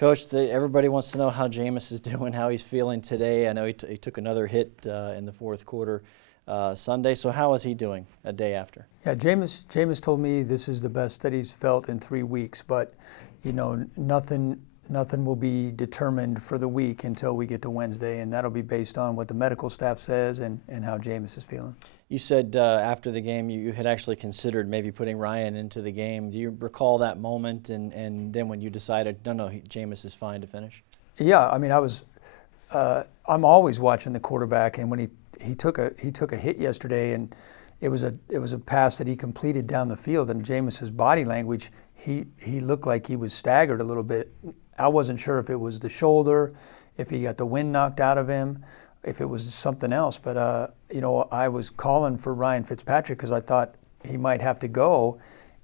Coach, everybody wants to know how Jameis is doing, how he's feeling today. I know he took another hit in the fourth quarter Sunday. So how is he doing a day after? Yeah, Jameis told me this is the best that he's felt in 3 weeks, but you know, nothing will be determined for the week until we get to Wednesday, and that'll be based on what the medical staff says and how Jameis is feeling. You said after the game you had actually considered maybe putting Ryan into the game. Do you recall that moment and then when you decided, no, Jameis is fine to finish? Yeah, I mean, I'm always watching the quarterback, and when he took a hit yesterday, and it was a pass that he completed down the field, and Jameis's body language, he looked like he was staggered a little bit. I wasn't sure if it was the shoulder, if he got the wind knocked out of him, if it was something else. But you know, I was calling for Ryan Fitzpatrick because I thought he might have to go,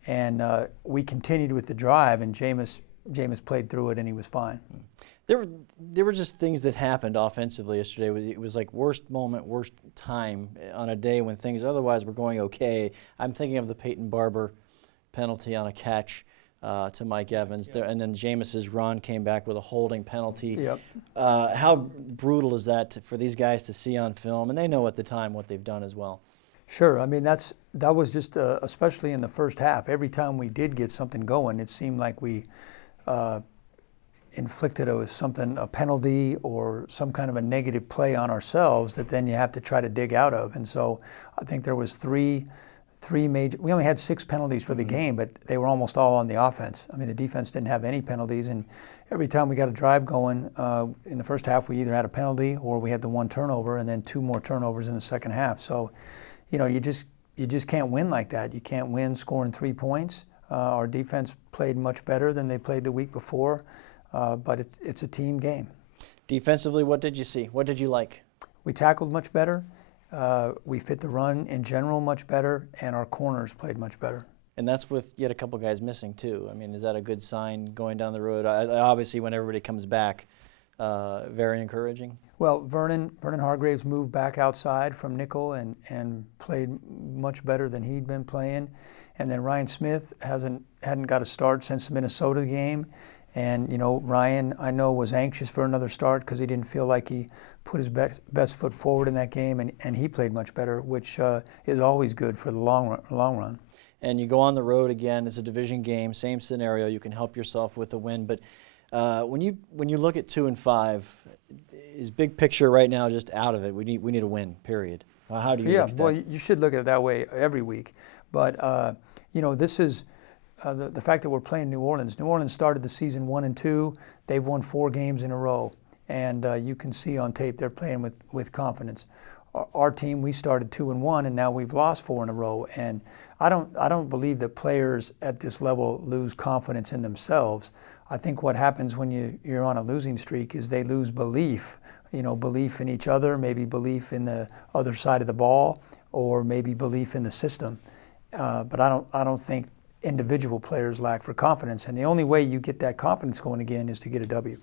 and we continued with the drive, and Jameis played through it, and he was fine. There were just things that happened offensively yesterday. It was like worst moment, worst time on a day when things otherwise were going okay. I'm thinking of the Peyton Barber penalty on a catch to Mike Evans, and then Jameis's run came back with a holding penalty. Yep. How brutal is that for these guys to see on film? And they know at the time what they've done as well. Sure. I mean, that was just especially in the first half. Every time we did get something going, it seemed like we inflicted a penalty or some kind of a negative play on ourselves that then you have to try to dig out of. And so I think there was three major. We only had 6 penalties for the game, but they were almost all on the offense. I mean, the defense didn't have any penalties, and every time we got a drive going in the first half, we either had a penalty or we had the 1 turnover, and then 2 more turnovers in the second half. So, you know, you just can't win like that. You can't win scoring 3 points. Our defense played much better than they played the week before, but it's a team game. Defensively, what did you see? What did you like? We tackled much better. We fit the run in general much better, and our corners played much better. And that's with yet a couple guys missing too. I mean, is that a good sign going down the road? Obviously, when everybody comes back, very encouraging. Well, Vernon Hargraves moved back outside from nickel and played much better than he'd been playing. And then Ryan Smith hadn't got a start since the Minnesota game. And, you know, Ryan, I know, was anxious for another start because he didn't feel like he put his best foot forward in that game, and he played much better, which is always good for the long run. And you go on the road again. It's a division game, same scenario. You can help yourself with the win. But when you look at 2 and 5, is big picture right now just out of it? We need a win, period. How do you look at that? Well, you should look at it that way every week. But, you know, this is the fact that we're playing New Orleans. New Orleans started the season 1 and 2. They've won 4 games in a row. And you can see on tape they're playing with confidence. Our team, we started 2 and 1, and now we've lost 4 in a row. And I don't believe that players at this level lose confidence in themselves. I think what happens when you're on a losing streak is they lose belief. You know, belief in each other, maybe belief in the other side of the ball, or maybe belief in the system. But I don't think individual players lack for confidence. And the only way you get that confidence going again is to get a W.